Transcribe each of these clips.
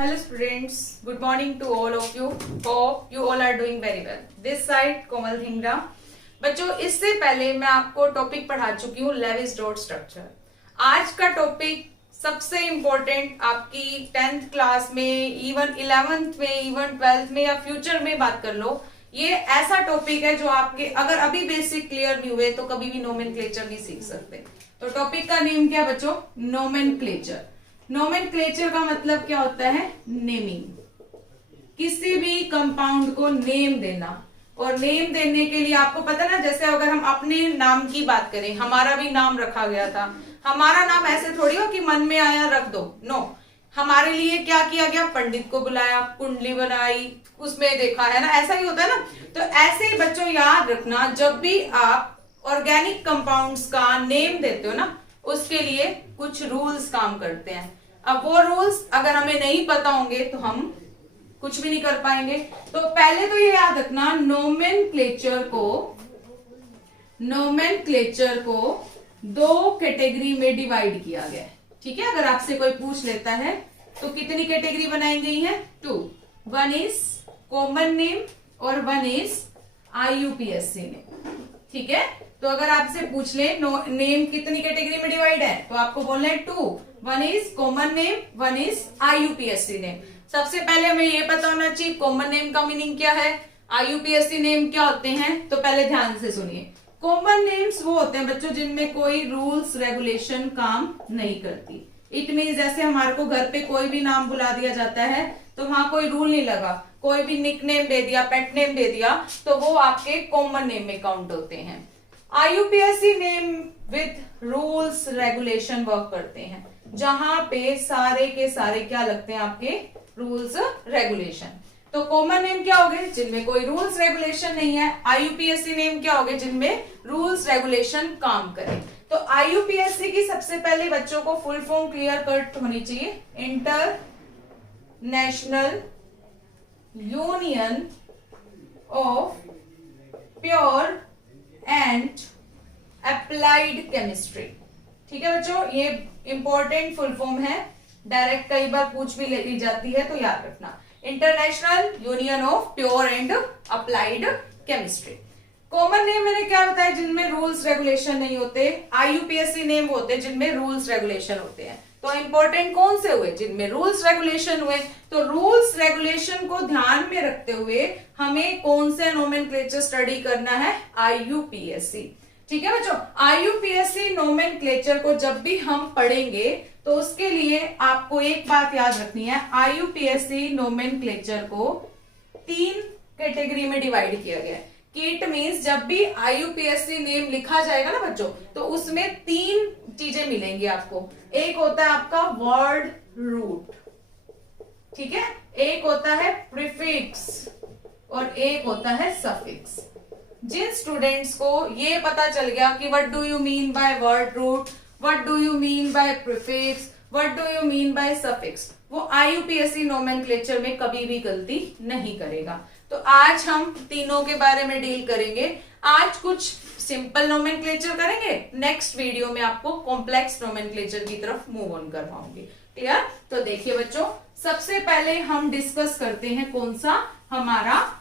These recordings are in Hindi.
Hello students, good morning to all of you. Hope you all are doing very well. This side कोमल धिंगरा. बच्चों इससे पहले मैं आपको टॉपिक पढ़ा चुकी हूँ लेविस डॉट स्ट्रक्चर. आज का टॉपिक सबसे इम्पोर्टेंट आपकी 10th क्लास में, इवन 11th में, इवन 12th में या फ्यूचर में बात कर लो. ये ऐसा टॉपिक है जो आपके अगर अभी बेसिक क्लियर नहीं हुए तो कभी भी नोमेनक्लेचर नहीं सीख सकते. तो टॉपिक का नेम क्या बच्चों? नोमेनक्लेचर. नोमेनक्लेचर का मतलब क्या होता है? नेमिंग. किसी भी कंपाउंड को नेम देना. और नेम देने के लिए आपको पता ना, जैसे अगर हम अपने नाम की बात करें, हमारा भी नाम रखा गया था. हमारा नाम ऐसे थोड़ी हो कि मन में आया रख दो. नो, हमारे लिए क्या किया गया? पंडित को बुलाया, कुंडली बनाई, उसमें देखा, है ना, ऐसा ही होता है ना. तो ऐसे ही बच्चों याद रखना, जब भी आप ऑर्गेनिक कंपाउंड्स का नेम देते हो ना, उसके लिए कुछ रूल्स काम करते हैं. अब वो रूल्स अगर हमें नहीं पता होंगे तो हम कुछ भी नहीं कर पाएंगे. तो पहले तो ये याद रखना, नोमेनक्लेचर को दो कैटेगरी में डिवाइड किया गया है. ठीक है, अगर आपसे कोई पूछ लेता है तो कितनी कैटेगरी बनाई गई है? 2. वन इज कॉमन नेम और वन इज IUPAC नेम. ठीक है, तो अगर आपसे पूछ ले नेम कितनी कैटेगरी में डिवाइड है तो आपको बोलना है 2. One is common name, one is IUPAC name. सबसे पहले हमें ये पता होना चाहिए कॉमन नेम का मीनिंग क्या है, IUPAC नेम क्या होते हैं. तो पहले ध्यान से सुनिए. कॉमन नेम्स वो होते हैं बच्चों जिनमें कोई रूल्स रेगुलेशन काम नहीं करती. इट मीन जैसे हमारे को घर पे कोई भी नाम बुला दिया जाता है तो वहां कोई रूल नहीं लगा, कोई भी निक नेम दे दिया, पेट नेम दे दिया, तो वो आपके कॉमन नेम में काउंट होते हैं. IUPAC name with rules regulation work करते हैं, जहां पे सारे के सारे क्या लगते हैं? आपके रूल्स रेगुलेशन. तो कॉमन नेम क्या हो गए? जिनमें कोई रूल्स रेगुलेशन नहीं है. IUPAC नेम क्या हो गए? जिनमें रूल्स रेगुलेशन काम करें. तो IUPAC की सबसे पहले बच्चों को फुल फॉर्म क्लियर कट होनी चाहिए. International union of pure and applied chemistry. ठीक है बच्चों, ये इंपॉर्टेंट फुल फॉर्म है, डायरेक्ट कई बार पूछ भी ली जाती है, तो याद रखना. International union of pure and applied chemistry. Common name मैंने क्या बताया? जिनमें रूल्स रेगुलेशन नहीं होते. IUPAC नेम होते हैं जिनमें रूल्स रेगुलेशन होते हैं. तो इंपॉर्टेंट कौन से हुए? जिनमें रूल्स रेगुलेशन हुए. तो रूल्स रेगुलेशन को ध्यान में रखते हुए हमें कौन से नोमेनक्लेचर स्टडी करना है? IUPAC. ठीक है बच्चों, IUPAC नोमेनक्लेचर को जब भी हम पढ़ेंगे तो उसके लिए आपको एक बात याद रखनी है. IUPAC नोमेनक्लेचर को 3 कैटेगरी में डिवाइड किया गया है. किट मीन्स जब भी IUPAC नेम लिखा जाएगा ना बच्चों, तो उसमें 3 चीजें मिलेंगी आपको. एक होता है आपका वर्ड रूट, ठीक है, एक होता है प्रीफिक्स और एक होता है सफिक्स. जिन स्टूडेंट्स को ये पता चल गया कि what do you mean by word root, what do you mean by prefix, what do you mean by suffix, वो IUPAC नोमेनक्लेचर में कभी भी गलती नहीं करेगा. तो आज हम तीनों के बारे में डील करेंगे. आज कुछ सिंपल नोमेनक्लेचर करेंगे, नेक्स्ट वीडियो में आपको कॉम्प्लेक्स नोमेनक्लेचर की तरफ मूव ऑन करवाऊंगी. क्लियर? तो देखिए बच्चों, सबसे पहले हम डिस्कस करते हैं कौन सा? हमारा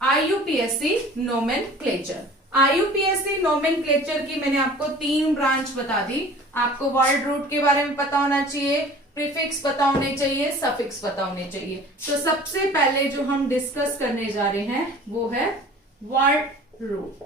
IUPAC नोमेनक्लेचर. IUPAC नोमेनक्लेचर की मैंने आपको 3 ब्रांच बता दी. आपको वर्ड रूट के बारे में पता होना चाहिए, प्रीफिक्स पता होने चाहिए, सफिक्स पता होने चाहिए. तो सबसे पहले जो हम डिस्कस करने जा रहे हैं वो है वर्ड रूट.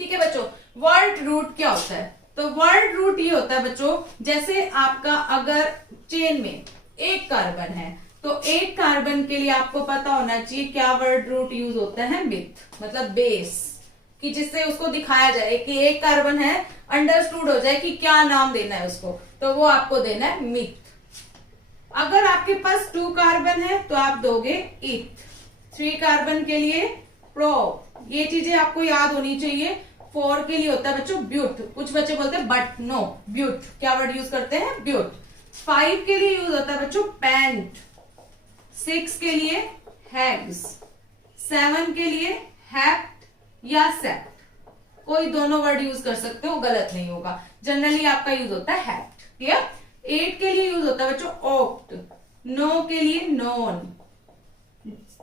ठीक है बच्चों, वर्ड रूट क्या होता है? तो वर्ड रूट ये होता है बच्चों, जैसे आपका अगर चेन में एक कार्बन है तो एक कार्बन के लिए आपको पता होना चाहिए क्या वर्ड रूट यूज होता है? मिथ, मतलब बेस, कि जिससे उसको दिखाया जाए कि एक कार्बन है, अंडरस्टूड हो जाए कि क्या नाम देना है उसको, तो वो आपको देना है मिथ. अगर आपके पास 2 कार्बन है तो आप दोगे इथ. 3 कार्बन के लिए प्रो. ये चीजें आपको याद होनी चाहिए. 4 के लिए होता है बच्चों ब्यूट. कुछ बच्चे बोलते हैं बट नो, ब्यूट. क्या वर्ड यूज करते हैं? ब्यूट. 5 के लिए यूज होता है बच्चों पेंट. 6 के लिए हैग्स. 7 के लिए हैप्ट या सेप्ट. कोई दोनों वर्ड यूज कर सकते हो, गलत नहीं होगा. जनरली आपका यूज होता है हैप्ट. क्लियर? 8 के लिए यूज होता है बच्चों ऑक्ट. नो के लिए नॉन,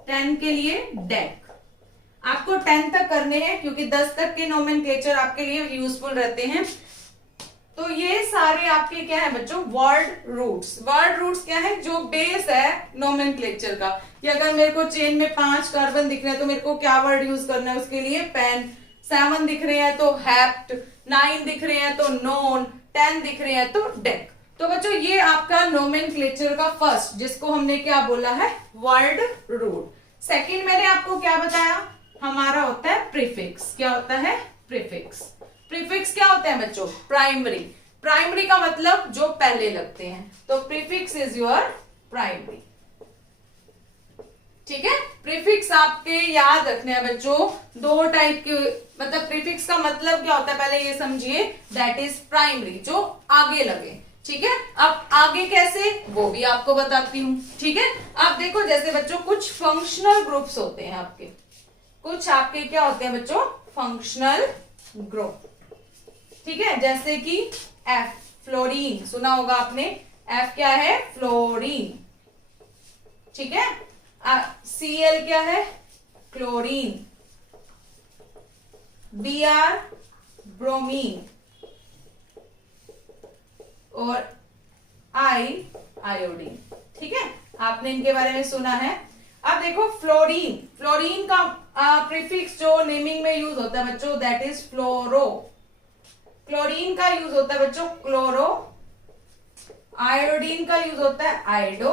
10 के लिए डेक। आपको 10 तक करने हैं क्योंकि 10 तक के नोमेनक्लेचर आपके लिए यूजफुल रहते हैं। तो ये सारे आपके क्या है बच्चों, वर्ड रूट्स। वर्ड रूट्स क्या है, जो बेस है नोमेनक्लेचर का, कि अगर मेरे को चेन में 5 कार्बन दिख रहे हैं तो मेरे को क्या वर्ड यूज करना है उसके लिए, पेन। 7 दिख रहे हैं तो हैप्ट, 9 दिख रहे हैं तो नोन, 10 दिख रहे हैं तो डेक। तो बच्चों ये आपका नोमेनक्लेचर का फर्स्ट, जिसको हमने क्या बोला है, वर्ड रूट। सेकंड मैंने आपको क्या बताया, हमारा होता है प्रीफिक्स। क्या होता है, प्रीफिक्स। प्रीफिक्स क्या होता है बच्चों, प्राइमरी। प्राइमरी का मतलब जो पहले लगते हैं, तो प्रीफिक्स इज योर प्राइमरी। ठीक है, प्रीफिक्स आपके याद रखने हैं बच्चों, 2 टाइप के। मतलब प्रीफिक्स का मतलब क्या होता है पहले ये समझिए, दैट इज प्राइमरी, जो आगे लगे। ठीक है, अब आगे कैसे वो भी आपको बताती हूं। ठीक है, आप देखो जैसे बच्चों कुछ फंक्शनल ग्रुप्स होते हैं आपके, कुछ आपके क्या होते हैं बच्चों, फंक्शनल ग्रुप। ठीक है, जैसे कि एफ, फ्लोरीन, सुना होगा आपने, एफ क्या है, फ्लोरीन। ठीक है, Cl क्या है, क्लोरीन, Br ब्रोमीन, और I आयोडीन। ठीक है, आपने इनके बारे में सुना है। अब देखो फ्लोरीन, फ्लोरीन का प्रीफिक्स जो नेमिंग में यूज होता है बच्चों, दैट इज फ्लोरो। क्लोरीन का यूज होता है बच्चों क्लोरो, आयोडीन का यूज होता है आयोडो,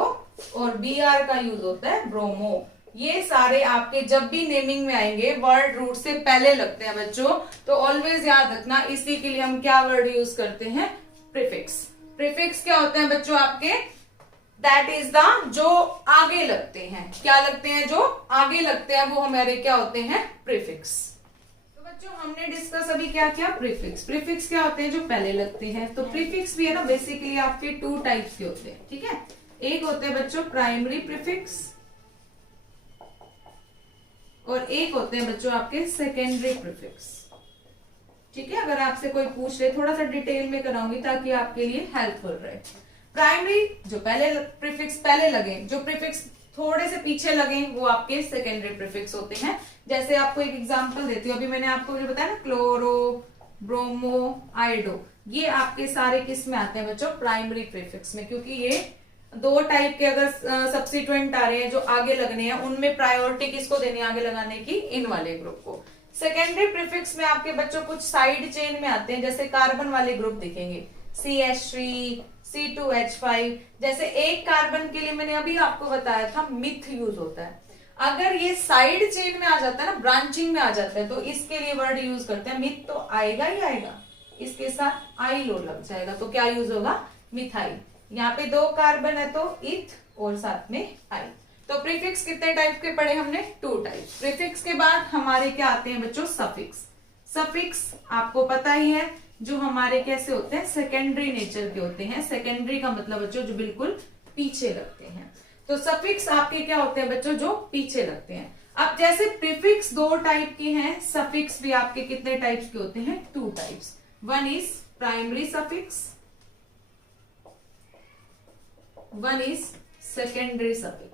और Br का यूज होता है ब्रोमो। ये सारे आपके जब भी नेमिंग में आएंगे वर्ड रूट से पहले लगते हैं बच्चों, तो ऑलवेज याद रखना, इसी के लिए हम क्या वर्ड यूज करते हैं, प्रीफिक्स। प्रीफिक्स क्या होते हैं बच्चों आपके, दैट इज द जो आगे लगते हैं। क्या लगते हैं, जो आगे लगते हैं वो हमारे क्या होते हैं, प्रीफिक्स। तो बच्चों हमने डिस्कस अभी क्या किया, प्रीफिक्स। प्रीफिक्स क्या होते हैं, जो पहले लगते हैं। तो प्रीफिक्स भी है ना, बेसिकली आपके 2 टाइप्स के होते हैं। ठीक है, एक होते हैं बच्चों प्राइमरी प्रीफिक्स, और एक होते हैं बच्चों आपके सेकेंडरी प्रीफिक्स। ठीक है, अगर आपसे कोई पूछ ले, थोड़ा सा डिटेल में कराऊंगी ताकि आपके लिए हेल्पफुल रहे। प्राइमरी जो पहले प्रीफिक्स पहले लगे, जो प्रीफिक्स थोड़े से पीछे लगे, वो आपके सेकेंडरी प्रीफिक्स होते हैं। जैसे आपको एक एग्जांपल देती हूँ, अभी मैंने आपको जो बताया ना, क्लोरो, ब्रोमो, आयोडो, ये आपके सारे किस में आते हैं बच्चों, प्राइमरी प्रीफिक्स में। क्योंकि ये 2 टाइप के अगर सब्स्टिट्यूएंट आ रहे हैं जो आगे लगने हैं, उनमें प्रायोरिटी किसको देनी है आगे लगाने की, इन वाले ग्रुप को। सेकेंडरी प्रीफिक्स में आपके बच्चों कुछ साइड चेन में आते हैं, जैसे कार्बन वाले ग्रुप दिखेंगे, CH3, C2H5। जैसे एक कार्बन के लिए मैंने अभी आपको बताया था मिथ यूज होता है। अगर ये साइड चेन में आ जाता है ना, ब्रांचिंग में आ जाता है, तो इसके लिए वर्ड यूज करते हैं मिथ। तो आएगा ही आएगा, इसके साथ आइल लग जाएगा, तो क्या यूज होगा, मिथाइल। यहाँ पे 2 कार्बन है तो इथ, और साथ में आई। तो प्रीफिक्स कितने टाइप के पढ़े हमने, 2 टाइप। प्रीफिक्स के बाद हमारे क्या आते हैं बच्चों, सफिक्स। सफिक्स आपको पता ही है, जो हमारे कैसे होते हैं, सेकेंडरी नेचर के होते हैं। सेकेंडरी का मतलब बच्चों जो बिल्कुल पीछे लगते हैं। तो सफिक्स आपके क्या होते हैं बच्चों, जो पीछे लगते हैं। अब जैसे प्रीफिक्स 2 टाइप के हैं, सफिक्स भी आपके कितने टाइप्स के होते हैं, 2 types. One is primary suffix, one is secondary suffix.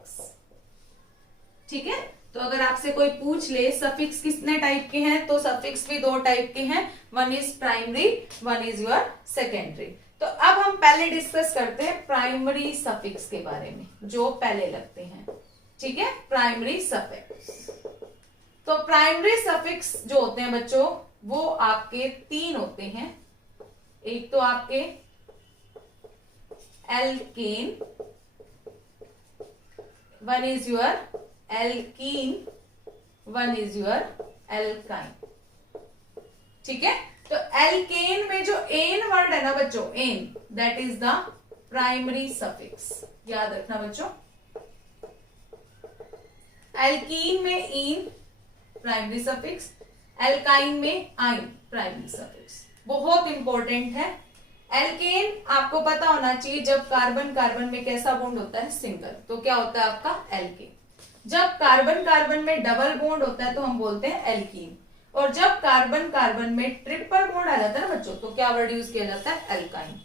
ठीक है, तो अगर आपसे कोई पूछ ले सफिक्स कितने टाइप के हैं, तो सफिक्स भी 2 टाइप के हैं, one is primary, one is your secondary. तो अब हम पहले डिस्कस करते हैं प्राइमरी सफिक्स के बारे में, जो पहले लगते हैं। ठीक है, प्राइमरी सफिक्स। तो प्राइमरी सफिक्स जो होते हैं बच्चों, वो आपके 3 होते हैं। एक तो आपके alkane, one is your alkene, one is your alkyne. ठीक है, तो एल्केन में जो एन वर्ड है ना बच्चों, ane, that is the primary suffix. याद रखना बच्चों, एल्कीन में इन प्राइमरी सफिक्स, एल्काइन में आइन प्राइमरी सफिक्स। बहुत इंपॉर्टेंट है। एल्केन आपको पता होना चाहिए, जब कार्बन कार्बन में कैसा बॉन्ड होता है, सिंगल, तो क्या होता है आपका एल्केन। जब कार्बन कार्बन में डबल बॉन्ड होता है तो हम बोलते हैं एल्कीन। और जब कार्बन कार्बन में ट्रिपल बॉन्ड आ जाता है ना बच्चों, तो क्या वर्ड यूज किया जाता है, एल्काइन।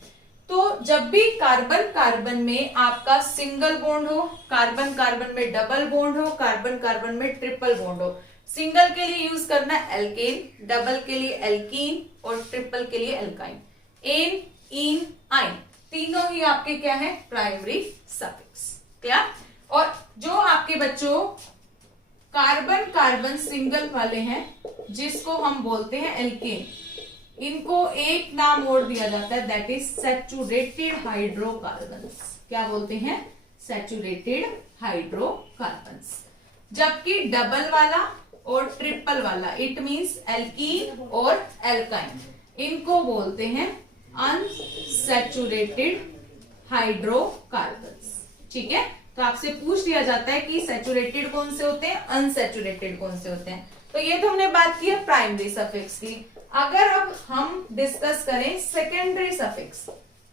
तो जब भी कार्बन कार्बन में आपका सिंगल बॉन्ड हो, कार्बन कार्बन में डबल बॉन्ड हो, कार्बन कार्बन में ट्रिपल बॉन्ड हो, सिंगल के लिए यूज करना है एल्केन, डबल के लिए एल्कीन और ट्रिपल के लिए एल्काइन। एन, इन, आइन तीनों ही आपके क्या है, प्राइमरी सफिक्स। क्या? और जो आपके बच्चों कार्बन कार्बन सिंगल वाले हैं जिसको हम बोलते हैं एल्केन, इनको एक नाम और दिया जाता है, दैट इज सैचुरेटेड हाइड्रोकार्बन्स। क्या बोलते हैं? Saturated hydrocarbons. जबकि डबल वाला और ट्रिपल वाला, इट मींस एल्कीन और एल्काइन, इनको बोलते हैं अनसैचुरेटेड हाइड्रोकार्बन्स। ठीक है, तो आपसे पूछ लिया जाता है कि सैचुरेटेड कौन से होते हैं, अनसैचुरेटेड कौन से होते हैं। तो ये तो हमने बात की है प्राइमरी सफिक्स की। अगर अब हम डिस्कस करें सेकेंडरी सफिक्स,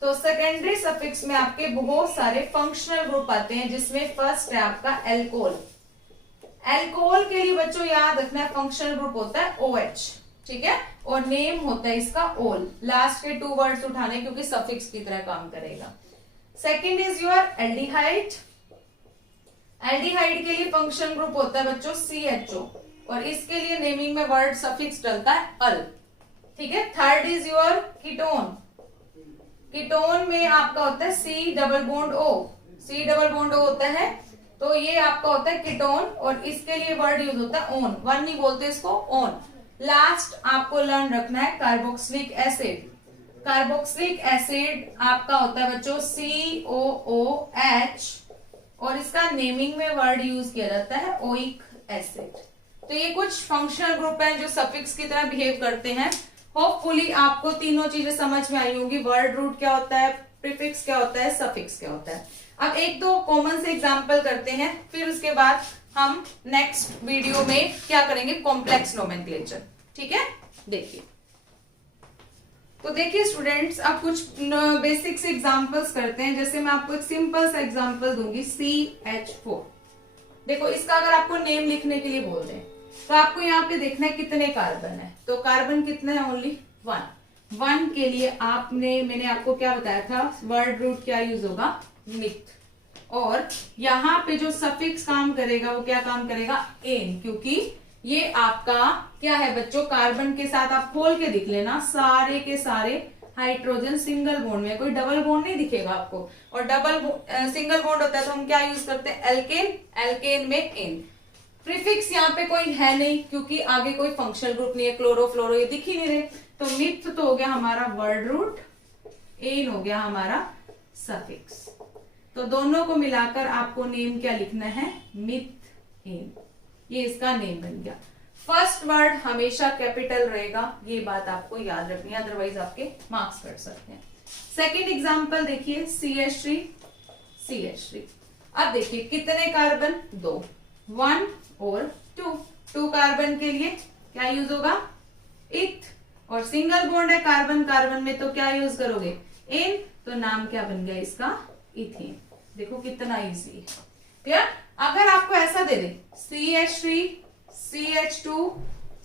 तो सेकेंडरी सफिक्स में आपके बहुत सारे फंक्शनल ग्रुप आते हैं, जिसमें फर्स्ट है आपका एल्कोहल। एल्कोहल के लिए बच्चों याद रखना है फंक्शनल ग्रुप होता है OH। ठीक है, और नेम होता है इसका ओल। लास्ट के 2 वर्ड्स उठाने क्योंकि सफिक्स की तरह काम करेगा। Second is your aldehyde. Aldehyde के लिए फंक्शन ग्रुप होता है बच्चों CHO, और इसके लिए नेमिंग में वर्ड सफिक्स डलता है अल। ठीक है, third is your ketone. Ketone में आपका होता है C double bond O। C double bond O होता है, तो ये आपका होता है कीटोन, और इसके लिए वर्ड यूज होता है ओन। वन नहीं बोलते इसको, ओन। लास्ट आपको लर्न रखना है कार्बोक्सिलिक एसिड। कार्बोक्सिलिक एसिड आपका होता है बच्चों COOH, और इसका नेमिंग में वर्ड यूज किया जाता है ओइक एसिड। तो ये कुछ फंक्शनल ग्रुप हैं जो सफिक्स की तरह बिहेव करते हैं। होपफुली आपको तीनों चीजें समझ में आई होंगी। वर्ड रूट क्या होता है, प्रीफिक्स क्या होता है, सफिक्स क्या होता है। अब एक दो कॉमन से एग्जांपल करते हैं, फिर उसके बाद हम नेक्स्ट वीडियो में क्या करेंगे, कॉम्प्लेक्स नोमेनक्लेचर। ठीक है, देखिए। तो देखिए स्टूडेंट्स, अब कुछ बेसिक्स एग्जांपल्स करते हैं। जैसे मैं आपको एक सिंपल सा एग्जांपल दूंगी, CH4। देखो, इसका अगर आपको नेम लिखने के लिए बोल दें तो आपको यहाँ पे देखना है कितने कार्बन है। तो कार्बन कितने हैं, ओनली 1। 1 के लिए मैंने आपको क्या बताया था, वर्ड रूट क्या यूज होगा, मिथ। और यहाँ पे जो सफिक्स काम करेगा वो क्या काम करेगा, एन, क्योंकि ये आपका क्या है बच्चों, कार्बन के साथ आप खोल के दिख लेना, सारे के सारे हाइड्रोजन सिंगल बॉन्ड में, कोई डबल बॉन्ड नहीं दिखेगा आपको। और सिंगल बॉन्ड होता है तो हम क्या यूज करते हैं, एल्केन। एल्केन में एन। प्रीफिक्स यहाँ पे कोई है नहीं क्योंकि आगे कोई फंक्शनल ग्रुप नहीं है, क्लोरो फ्लोरो ये दिख ही नहीं रहे। तो मिथ तो हो गया हमारा वर्ड रूट, एन हो गया हमारा सफिक्स। तो दोनों को मिलाकर आपको नेम क्या लिखना है, मिथ एन। ये इसका नेम बन गया। फर्स्ट वर्ड हमेशा कैपिटल रहेगा, ये बात आपको याद रखनी है, अदरवाइज आपके मार्क्स कट सकते हैं। सेकेंड एग्जांपल देखिए, CH3। अब देखिए कितने कार्बन, 2, 1 और 2। 2 कार्बन के लिए क्या यूज होगा, इथ। और सिंगल बॉन्ड है कार्बन कार्बन में, तो क्या यूज करोगे, एन। तो नाम क्या बन गया इसका, इथेन। देखो कितना इजी है। क्लियर? अगर आपको ऐसा दे दे CH3, CH2,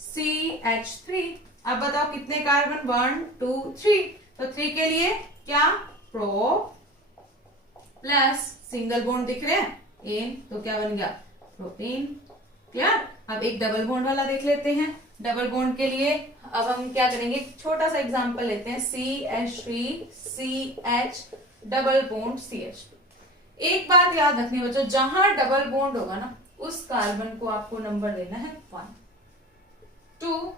CH3, अब बताओ कितने कार्बन, 1 2 3। तो 3 के लिए क्या, प्रो प्लस सिंगल बॉन्ड दिख रहे हैं, एन, तो क्या बन गया, प्रोपेन। क्लियर? अब एक डबल बॉन्ड वाला देख लेते हैं। डबल बॉन्ड के लिए अब हम क्या करेंगे, छोटा सा एग्जांपल लेते हैं, CH3, CH double bond CH2। एक बात याद रखनी बच्चों, जहां डबल बॉन्ड होगा ना, उस कार्बन को आपको नंबर देना है 1 2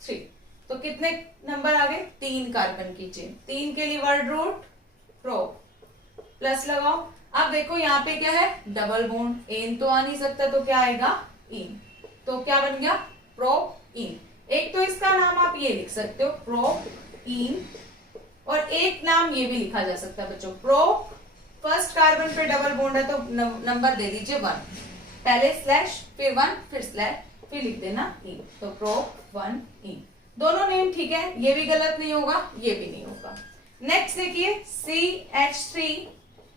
3। तो कितने नंबर आ गए, 3 कार्बन की चेन। 3 के लिए वर्ड रूट प्रो, प्लस लगाओ। अब देखो यहाँ पे क्या है, डबल बॉन्ड, एन तो आ नहीं सकता, तो क्या आएगा, इन। तो क्या बन गया, प्रो इन। एक तो इसका नाम आप ये लिख सकते हो, प्रो इन, और एक नाम ये भी लिखा जा सकता है बच्चों, प्रो। फर्स्ट कार्बन पे डबल बॉन्ड है तो नंबर दे दीजिए 1, पहले स्लैश फिर 1 फिर स्लैश फिर लिख देना इन। तो प्रो 1 इन। दोनों नेम ठीक है, ये भी गलत नहीं होगा, ये भी नहीं होगा। नेक्स्ट देखिए, CH3,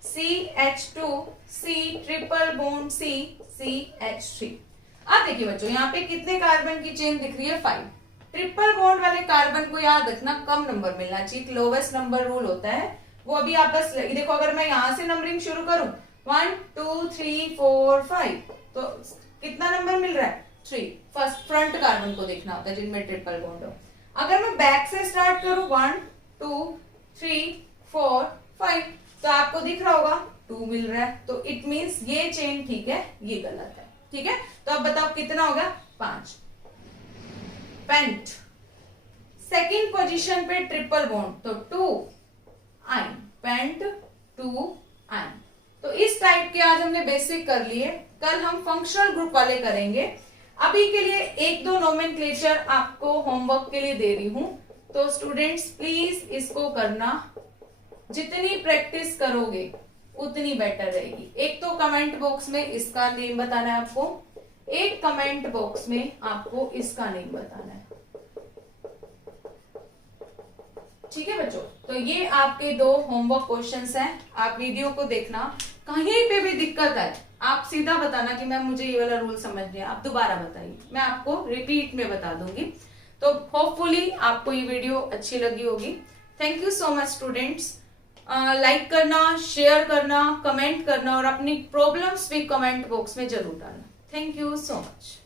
CH2, C triple bond C, CH3। अब देखिए बच्चों, यहाँ पे कितने कार्बन की चेन दिख रही है, 5। ट्रिपल बॉन्ड वाले कार्बन को याद रखना, कम नंबर मिलना चाहिए, लोवेस्ट नंबर रूल होता है। वो अभी आप बस देखो, अगर मैं यहां से नंबरिंग शुरू करूं 1 2 3 4 5, तो कितना नंबर मिल रहा है 3। फर्स्ट फ्रंट कार्बन को देखना होता है जिनमें ट्रिपल बॉन्ड हो। अगर मैं बैक से स्टार्ट करूं 1 2 3 4 5, तो आपको दिख रहा होगा 2 मिल रहा है, तो इट मींस ये चेन ठीक है, ये गलत है। ठीक है, तो अब बताओ कितना होगा 5। पेंट सेकंड पोजीशन पे ट्रिपल बॉन्ड, तो 2 आयन, पेंट 2 आयन। तो इस टाइप के आज हमने बेसिक कर लिए, कल हम फंक्शनल ग्रुप वाले करेंगे। अभी के लिए एक दो नोमेनक्लेचर आपको होमवर्क के लिए दे रही हूं, तो स्टूडेंट्स प्लीज इसको करना, जितनी प्रैक्टिस करोगे उतनी बेटर रहेगी। एक तो कमेंट बॉक्स में इसका नेम बताना है आपको, एक कमेंट बॉक्स में आपको इसका नेम बताना है। ठीक है बच्चों, तो ये आपके 2 होमवर्क क्वेश्चंस हैं। आप वीडियो को देखना, कहीं पे भी दिक्कत है आप सीधा बताना कि मैम मुझे ये वाला रूल समझ नहीं है, आप दोबारा बताइए, मैं आपको रिपीट में बता दूंगी। तो होपफुली आपको ये वीडियो अच्छी लगी होगी। Thank you so much students. Like करना, शेयर करना, कमेंट करना और अपनी प्रॉब्लम्स भी कमेंट बॉक्स में जरूर डालना। Thank you so much.